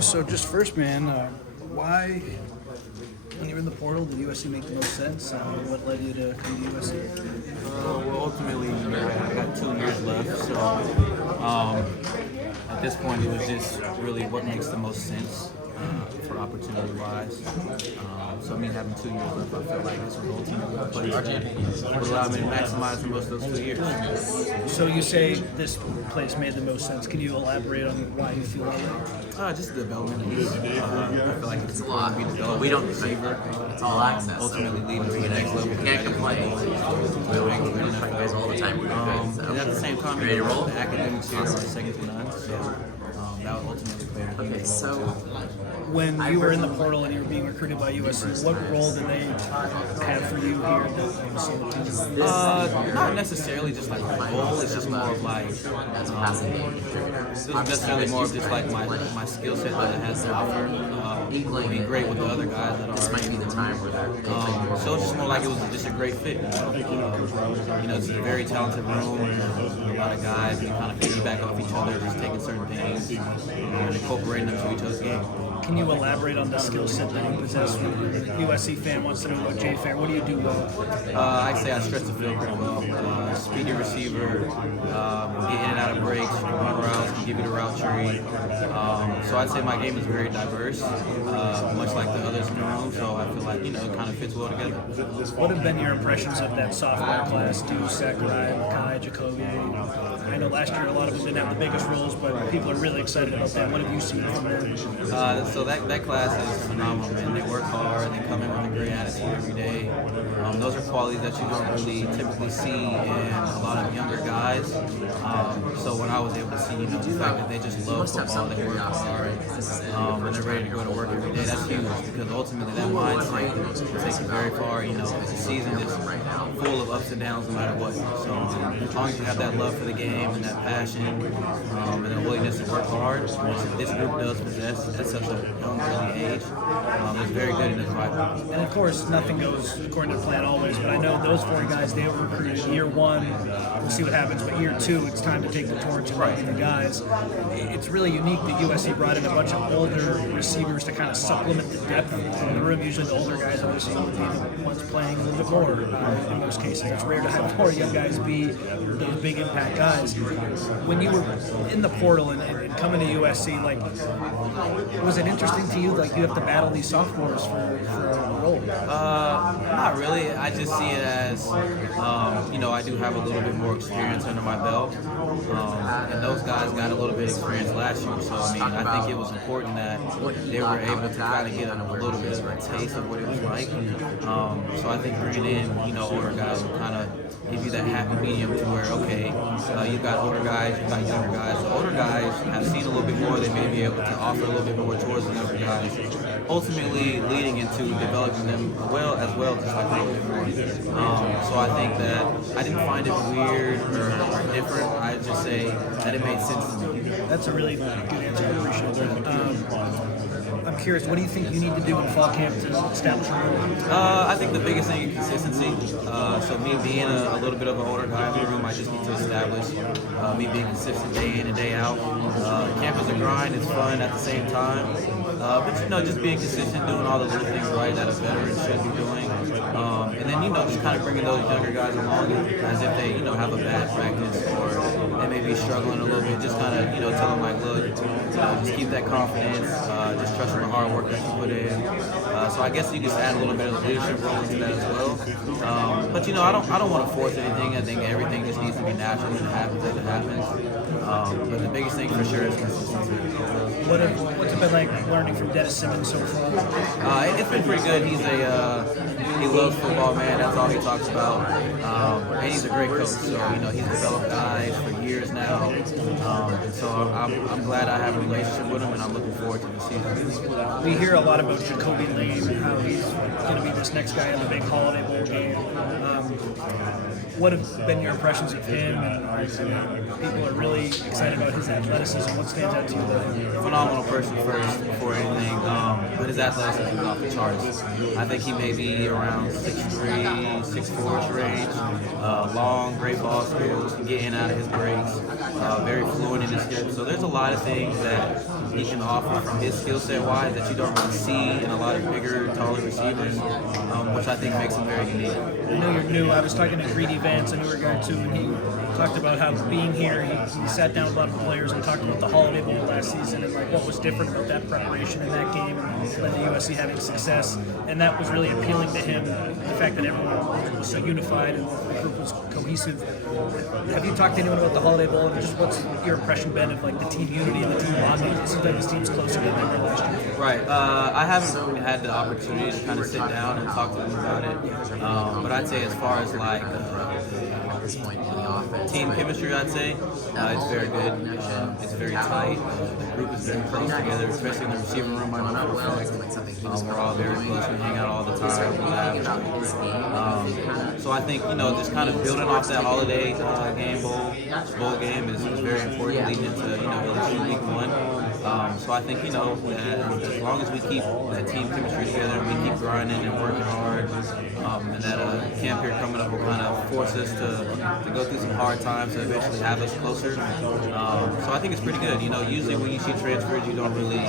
So just first, man, why, when you were in the portal, did USC make the most sense? What led you to come to USC? Well, ultimately, I got 2 years left, so at this point, it was just really what makes the most sense for opportunity-wise. So me having 2 years left, I felt like this was ultimately the place that would allow me to maximize the most of those 2 years. So you say this place made the most sense. Can you elaborate on why you feel that way? Just the development piece. I feel like it's important to be developed. We don't receiver. It's all access. Ultimately leading to the next level. You can't complain. We don't play guys all the time. And at the same time, ready to roll? The academics here are second to none. So that would ultimately play a Okay, so when you were in the portal and you were being recruited by USC, what role did they have for you here at the USC? Not necessarily just like my goal. It's just more of like it wasn't necessarily more of just like my skill set that it has to offer. Would be great with the other guys that are. this might be the time where they're So it's just more like it was just a great fit. It's a very talented room. A lot of guys. We kind of piggyback off each other, just taking certain things and incorporating them to each other's game. Can you elaborate on the skill set that you possess? When a USC fan wants to know about Jay Fair, what do you do well? I'd say I stretch the field pretty well. Speedy receiver, get in and out of breaks, run routes, can give you the route tree. So I'd say my game is very diverse, much like the others in the room. So I feel like it kind of fits well together. What have been your impressions of that sophomore class? Deuce, Sakurai, Makai, Jacoby? I know last year a lot of them didn't have the biggest roles, but people are really excited about that. What have you seen from them? So that class is phenomenal, man. They work hard, they come in with a great attitude every day. Those are qualities that you don't really typically see in a lot of younger guys. So when I was able to see, the fact that they just love football, they work hard, and they're ready to go to work every day, that's huge because ultimately that mindset will take you very far. The season is full of ups and downs no matter what. So as long as you have that love for the game and that passion and the willingness to work hard, which this group does possess at such a young, early age, it's very good in this rivalry. And of course, nothing goes according to plan always, but I know those 4 guys, they were recruited year 1. We'll see what happens, but year 2, it's time to take the torch and run the guys. It's really unique that USC brought in a bunch of older receivers to kind of supplement the depth in the room. Usually the older guys obviously would be the ones playing a little bit more in most cases. It's rare to have 4 young guys be those big impact guys. When you were in the portal and coming to USC, like, was it interesting to you? Like, you have to battle these sophomores for a role? Not really. I just see it as, I do have a little bit more experience under my belt, and those guys got a little bit of experience last year. So, I think it was important that they were able to kind of get a little bit of a taste of what it was like. So I think bringing in, older guys will kind of give you that happy medium to where, okay, you've got older guys, you've got younger guys. The older guys have seen a little bit more. They may be able to offer a little bit more towards the younger guys, ultimately leading into developing them as well, just like a little bit more. So I think that I didn't find it weird or different. I just say that it made sense to me. That's a really good answer. I appreciate that. I'm curious, what do you think you need to do in fall camp to establish a role? I think the biggest thing is consistency. So me being a little bit of an older guy in the room, I just need to establish me being consistent day in and day out. Camp is a grind, it's fun at the same time. But just being consistent, doing all the little things right that a veteran should be doing. And then, just kind of bringing those younger guys along as if they, have a bad practice or they may be struggling a little bit. Just kind of, tell them like, look, just keep that confidence, just trust in the hard work that you put in. So I guess you just add a little bit of leadership role into that as well. But I don't want to force anything. I think everything just needs to be natural and it happens as it happens. But the biggest thing for sure is consistency. What's it been like learning from Dennis Simmons so far? It's been pretty good. He loves football, man. That's all he talks about. And he's a great coach. So he's developed guys for years now. And so I'm glad I have a relationship with him, and I'm looking forward to the season. We hear a lot about Jacoby Lane, how he's going to be this next guy in the big Holiday Bowl game. What have been your impressions of him? People are really excited about his athleticism. What stands out to you about him? Phenomenal person first, before anything. But his athleticism is off the charts. I think he may be around 6'3", 6'4" range. Long, great ball skills, can get in and out of his breaks. very fluent in his hips. So there's a lot of things that he can offer from his skill set wise that you don't really see in a lot of bigger, taller receivers, which I think makes him very unique. I know you're new. I was talking to Greedy Vance, a newer guy too, and he talked about how being here, he sat down with a lot of players and talked about the Holiday Bowl last season and like what was different about that preparation in that game and led to USC having success. And that was really appealing to him, the fact that everyone was so unified and the group was cohesive. Have you talked to anyone about the Holiday Bowl and just what's your impression been of like the team unity and the team bonding? It seems like this team's closer than they were last year. Right. I haven't had the opportunity to kind of sit down and talk to them about it. But I'd say as far as like team chemistry, I'd say it's very good. It's very tight. The group is very close together, especially in the receiving room. We're all very close. We hang out all the time. So I think just kind of building off that holiday bowl game is very important leading into LSU week 1. So I think that as long as we keep that team chemistry together and we keep grinding and working hard, and that camp here coming up will kind of force us to go through some hard times to eventually have us closer. So I think it's pretty good. Usually when you see transfers, you don't really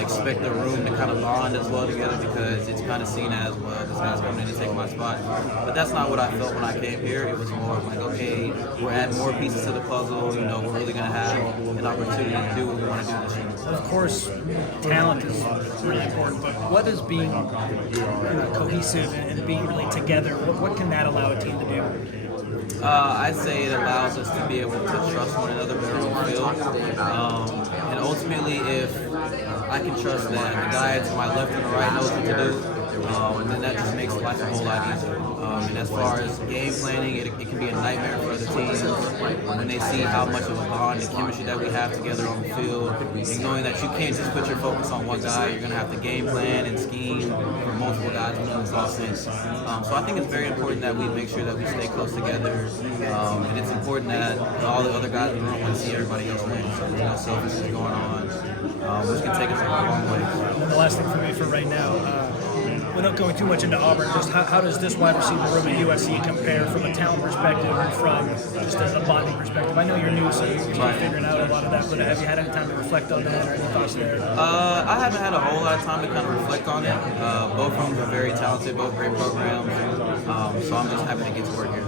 expect the room to kind of bond as well together because it's kind of seen as, well, this guy's coming in to take my spot. But that's not what I felt when I came here. It was more like, okay, we're adding more pieces to the puzzle. We're really going to have an opportunity to do what we want to do this year. Of course, talent is really important, but what is being cohesive and being really together? What can that allow a team to do? I'd say it allows us to be able to trust one another better on the field. And ultimately, if I can trust that the guy to my left and the right knows what to do, then that just makes life a whole lot easier. And as far as game planning, it can be a nightmare for other teams when they see how much of a bond and chemistry that we have together on the field, and knowing that you can't just put your focus on one guy. You're going to have to game plan and scheme for multiple guys within this offense. So I think it's very important that we make sure that we stay close together, and it's important that all the other guys in the room want to see everybody else win. So there's no selfishness going on, which can take us a long way. And the last thing for me for right now, without going too much into Auburn, just how does this wide receiver room at USC compare from a talent perspective and from just a bonding perspective? I know you're new, so you're figuring out a lot of that, but have you had any time to reflect on that or any thoughts there? I haven't had a whole lot of time to kind of reflect on it. Both rooms are very talented, both great programs, so I'm just happy to get to work here.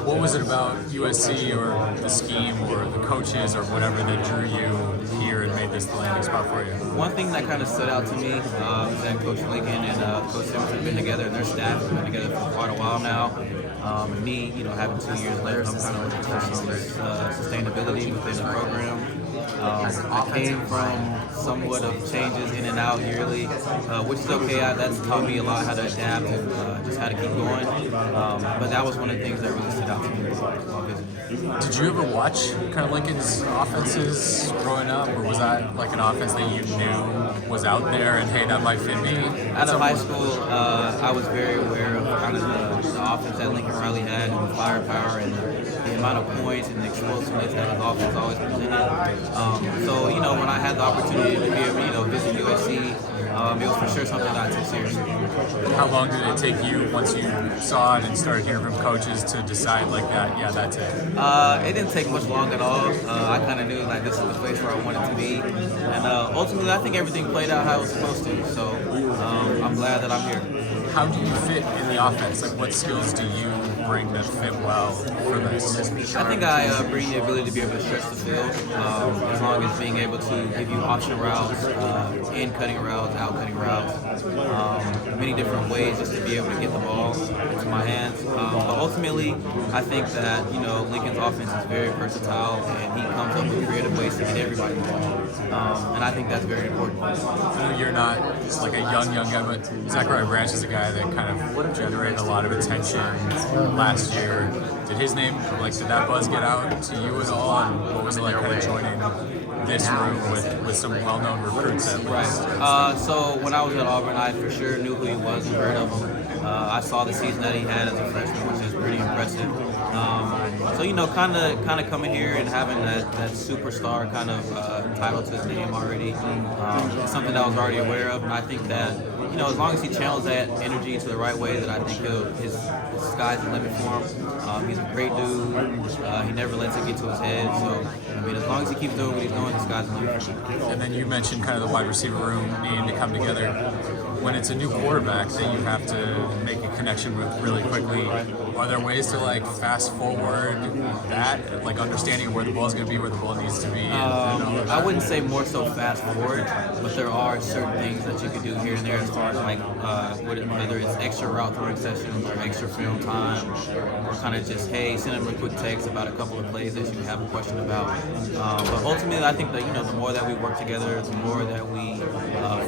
What was it about USC or the scheme or the coaches or whatever that drew you here and made this the landing spot for you? One thing that kind of stood out to me is that Coach Lincoln and Coach Simmons have been together, and their staff have been together for quite a while now. And me, having 2 years left, I'm kind of looking for some sustainability within the program. I came from somewhat of changes in and out yearly, which is okay. That's taught me a lot how to adapt and just how to keep going. But that was one of the things that really stood out to me while visiting. Did you ever watch kind of Lincoln's offenses growing up, or was that like an offense that you knew was out there and hey, that might fit me? Out of high school, I was very aware of kind of the offense that Lincoln Riley had and the firepower and the amount of points and the explosiveness that his offense always presented. So, when I had the opportunity to be able to, visit USC, it was for sure something that I took seriously. How long did it take you, once you saw it and started hearing from coaches, to decide like that, yeah, that's it? It didn't take much long at all. I kind of knew like this is the place where I wanted to be. And ultimately, I think everything played out how it was supposed to. So I'm glad that I'm here. How do you fit in the offense? Like, what skills do you bring that fit well for this? I think I bring the ability to be able to stretch the field, as long as being able to give you option routes, in cutting routes, out cutting routes, many different ways just to be able to get the ball into my hands. But ultimately, I think that Lincoln's offense is very versatile, and he comes up with creative ways to get everybody the ball, and I think that's very important. I know you're not just like a young guy, but Zachariah Branch is a guy that kind of generated a lot of attention last year. Did his name, did that buzz get out to you at all? And what was it like kind of joining this room with some well-known recruits at least? Right. So when I was at Auburn, I for sure knew who he was and heard of him. I saw the season that he had as a freshman, which is pretty impressive. So kind of coming here and having that superstar kind of title to his name already, is something that I was already aware of, and I think that as long as he channels that energy to the right way, that I think his sky's the limit for him. He's a great dude. He never lets it get to his head. So I mean, as long as he keeps doing what he's doing, the sky's the limit for him. And then you mentioned kind of the wide receiver room needing to come together. When it's a new quarterback that you have to make a connection with really quickly, are there ways to like fast forward that, like understanding where the ball's going to be, where the ball needs to be? I wouldn't say more so fast forward, but there are certain things that you could do here and there as far as like whether it's extra route throwing sessions or extra film time, or kind of just send him a quick text about a couple of plays that you have a question about. But ultimately, I think that the more that we work together, the more that we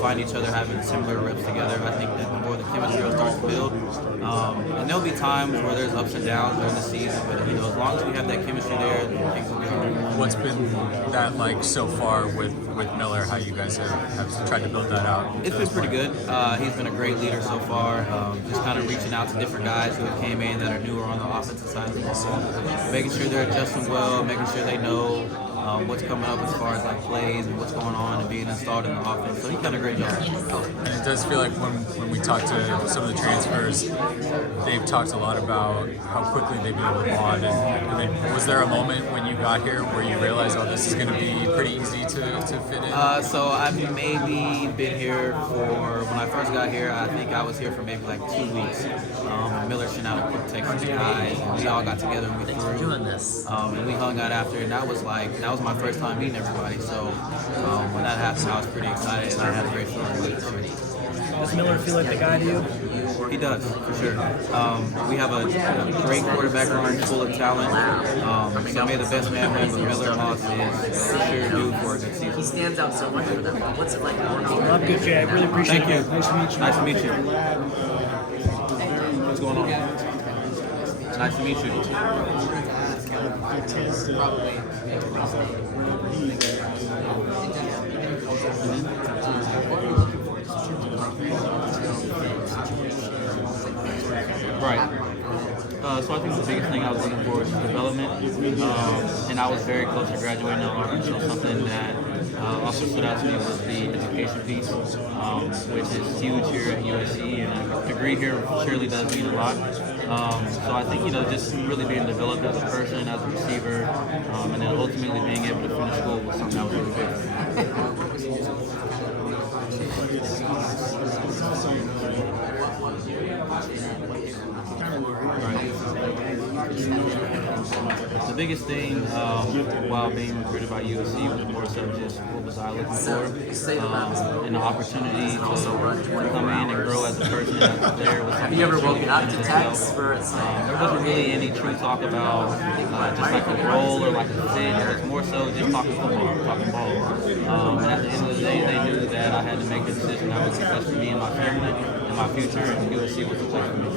find each other having similar reps together, I think that the more the chemistry will start to build. And there'll be times where there's ups and downs during the season, but as long as we have that chemistry there, things will be all right. What's been that like so far with Miller? How you guys have tried to build that out? It's been pretty good. He's been a great leader so far. Just kind of reaching out to different guys who came in that are newer on the offensive side of the ball, making sure they're adjusting well, making sure they know what's coming up as far as like plays and what's going on and being installed in the offense. So he's done a great job. And it does feel like when we talk to some of the transfers, they've talked a lot about how quickly they've been able to bond. And then was there a moment when you got here where you realized, oh, this is going to be pretty easy to fit in? So I've maybe been here when I first got here, I think I was here for maybe like 2 weeks. Miller sent out a quick text to the guys, and we all got together and we threw. Doing this. And we hung out after, and that was my first time meeting everybody. So when that happened, I was pretty excited, and I had a great feeling. Does Miller feel like the guy to you? He does, for sure. We have a great quarterback room full of talent. So may the best man win, but Miller Moss is for sure due for a good season. He stands out so much for them. What's it like? Well, I'm good, Jay. I really appreciate Thank it. you. Nice to meet you. Nice to meet you. What's going on? Nice to meet you. Right. So I think the biggest thing I was looking for is development, and I was very close to graduating at Auburn, so something that also stood out to me was the education piece, which is huge here at USC, and a degree here surely does mean a lot. So I think, just really being developed as a person, as a receiver, and then ultimately being able to finish school was something that was really big. The biggest thing while being recruited by USC was more so just what was I looking for, and the opportunity to come in and grow as a person, as a player. Have you ever woken up to text for it? There wasn't really any true talk about just like a role or like a fit. It was more so just talking football, talking ball. And at the end of the day, they knew that I had to make a decision that was best for me and my family and my future, and USC was the place for me.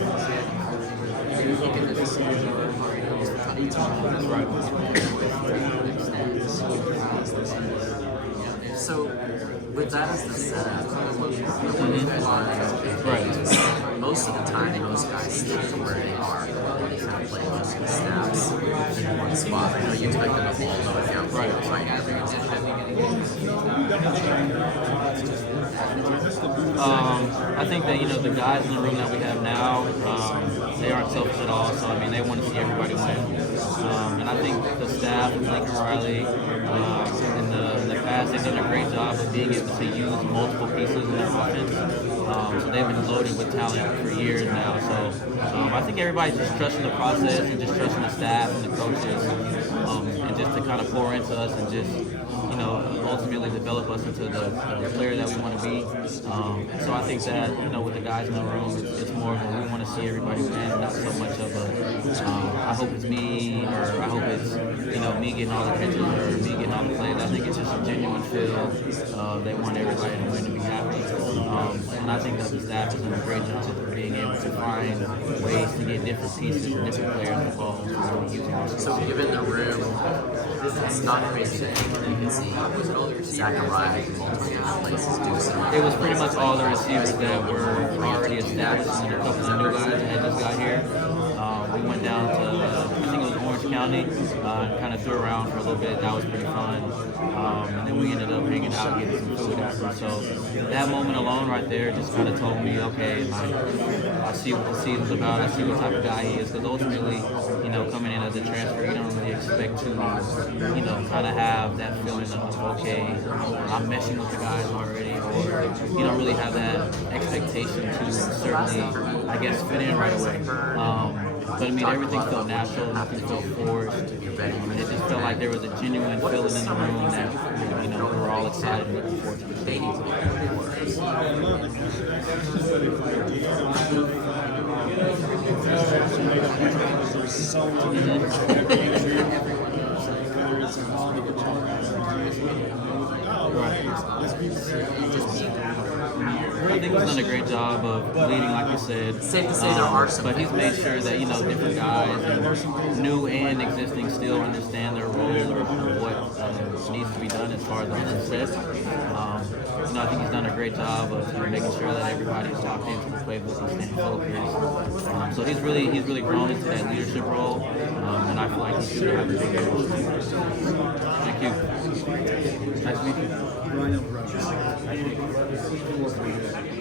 So, with that as the setup, Right. most of the time, most guys stick to where they are. They kind of play most of the snaps in one spot. I know you expect them to fall, though, if you're right every I think that the guys in the room that we have now, they aren't selfish at all. So I mean, they want to see everybody win. And I think the staff, Lincoln Riley, in the past, they've done a great job of being able to use multiple pieces in their offense. So they've been loaded with talent for years now. So I think everybody's just trusting the process and just trusting the staff and the coaches, and just to kind of pour into us and just ultimately develop us into the player that we want to be. So I think that, with the guys in the room, it's more of a we want to see everybody win, not so much of a I hope it's me, or I hope it's, me getting all the catches or me getting all the plays. I think it's just a genuine feel. They want everybody to win and be happy. And I think that the staff has done a great job of being able to find ways to get different pieces and different players involved. So given the room, it's not crazy that you can see Zachariah in multiple different places do so. It was pretty much all the receivers that were already established, and a couple of new guys that had just got here. We went down to, I think it was Orange County, and kind of threw around for a little bit. That was pretty fun. And then we ended up hanging out, getting some food after. So that moment alone right there just kind of told me, okay, like, I see what the season's about. I see what type of guy he is. Because ultimately, you know, coming in as a transfer, you don't really expect to, you know, kind of have that feeling of, okay, I'm meshing with the guys already, or you don't really have that expectation to certainly, I guess, fit in right away. But I mean, everything felt natural, nothing felt forced. It just felt like there was a genuine feeling in the room that, you know, we were all excited and looking forward to the day. I think he's done a great job of leading, like you said. Safe to say there are some. But he's made sure that, you know, different guys, and new and existing, still understand their role or what needs to be done as far as the success. You know, I think he's done a great job of making sure that everybody's locked into the playbook and staying focused. So he's really grown into that leadership role, and I feel like he should have a big role. Thank you. Nice to meet you.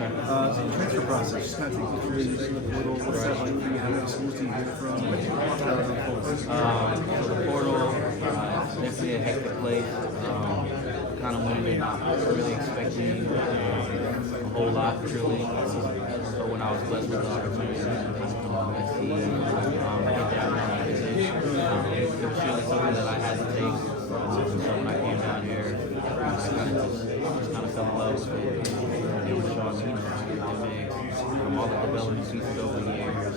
Transfer process, just kind of take you through the portal. What's that like for you? How many schools do you hear from? So the portal, definitely a hectic place. Kind of went in not really expecting a whole lot, truly. But when I was blessed with the opportunity to come to USC, get down there, it was surely something that I had to take. So when I came down here, I kind of fell in love with it. They were showing me, all the development pieces over the years.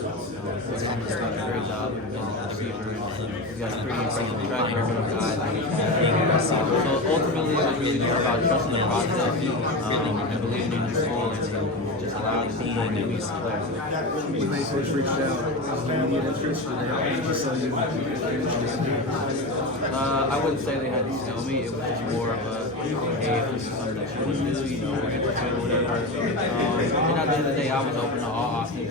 It's done a great job of building the receivers. We've got a pretty impressive track record of guys. So ultimately, it was really just about trusting the process and believing in the school and just allowing the team to be players. When they first reached out, did you get interest? Did they help you sell you? I wouldn't say they had to sell me. It was just more of a, hey, if this is something that you want to do, you know, we're interested or whatever. And at the end of the day, I was open to all options,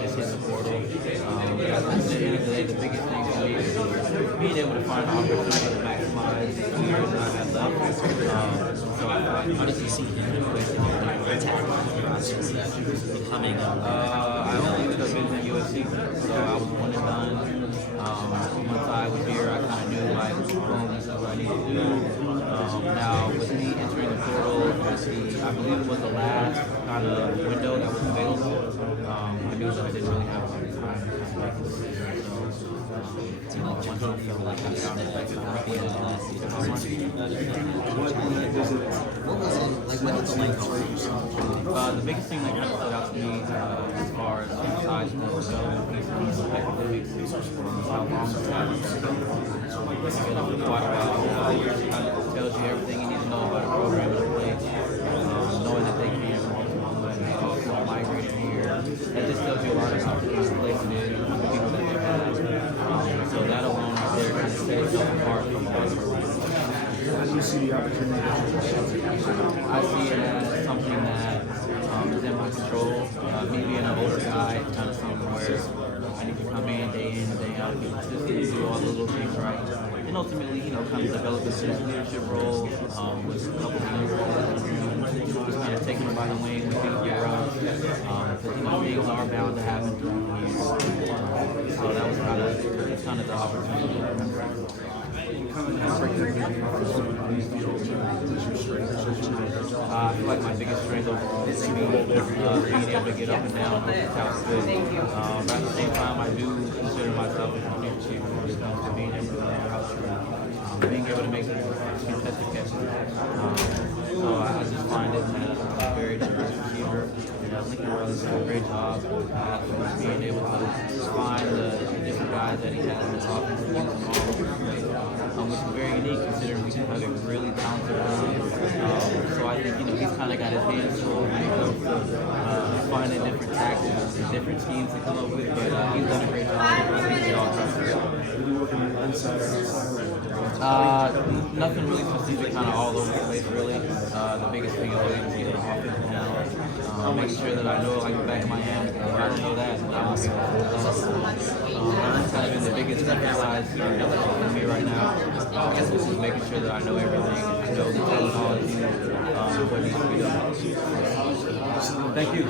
just hit the portal. At the end of the day, the biggest thing for me is being able to find an opportunity to maximize the 2 years that I had left. So how does he see him becoming? I only ended up visiting USC, so I was one and done. Once I was here, I kind of knew, like, boom, this is what I need to do. Now, with me entering the portal, I believe it was the last kind of window that was available. I knew that I didn't really have a lot of time to make a decision. So, once I felt like I found it, like, the biggest thing that kind of stood out to me as far as besides the development piece of academics is how long it's happened. It's been up for quite a while. It kind of tells you everything you need to know about a program and a place. Knowing that they came from also migrating here, that just tells you a lot about the kind of place it is, the people that they have. So that alone right there kind of sets itself apart from all the programs. How do you see the opportunity? I see it as something that is in my control. Me being an older guy, it's kind of something where I need to come in and day out, be consistent, do all the little things right. And ultimately, you know, kind of develop this leadership role with a couple of younger guys. Just kind of taking them by the wing when things get rough. Because, you know, things are bound to happen throughout the years. So that was kind of the opportunity. I feel like my biggest strength overall is being able to get up and down and tap good. But at the same time, I do consider myself a junior receiver when it comes to being able to run routes, being able to make contested catches. So I just find it that I'm a very diverse receiver. Lincoln Rose did a great job of being able to find the different guys that he has in his offense and use them all over the place, which is very unique considering we do have a really talented line. So I think, you know, he's kind of got his hands full when it comes to finding different tactics and different schemes to come up with, but he's done a great job. I think we all trust him. Are you looking inside or outside? Nothing really specific, kind of all over the place, really. The biggest thing is really just getting offensive balance, making sure that I know like the back of my hand. If I don't know that, I won't be able to pull that. That's kind of been the biggest exercise for me right now. This is making sure that I know everything, know the terminology, what needs to be done. Thank you.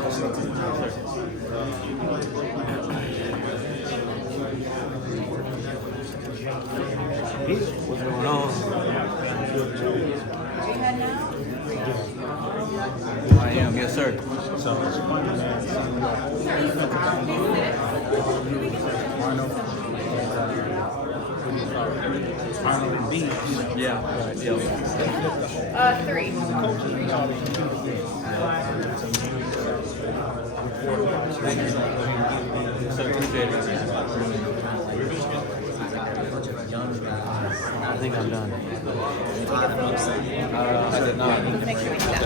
What's going on? I am, yes, sir. Yeah. 3. Thank you. Sir, appreciate it. I think I'm done. I did not. Make sure we do that.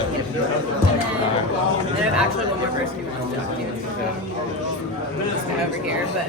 And then I have actually one more person who wants to talk to you. This guy over here, but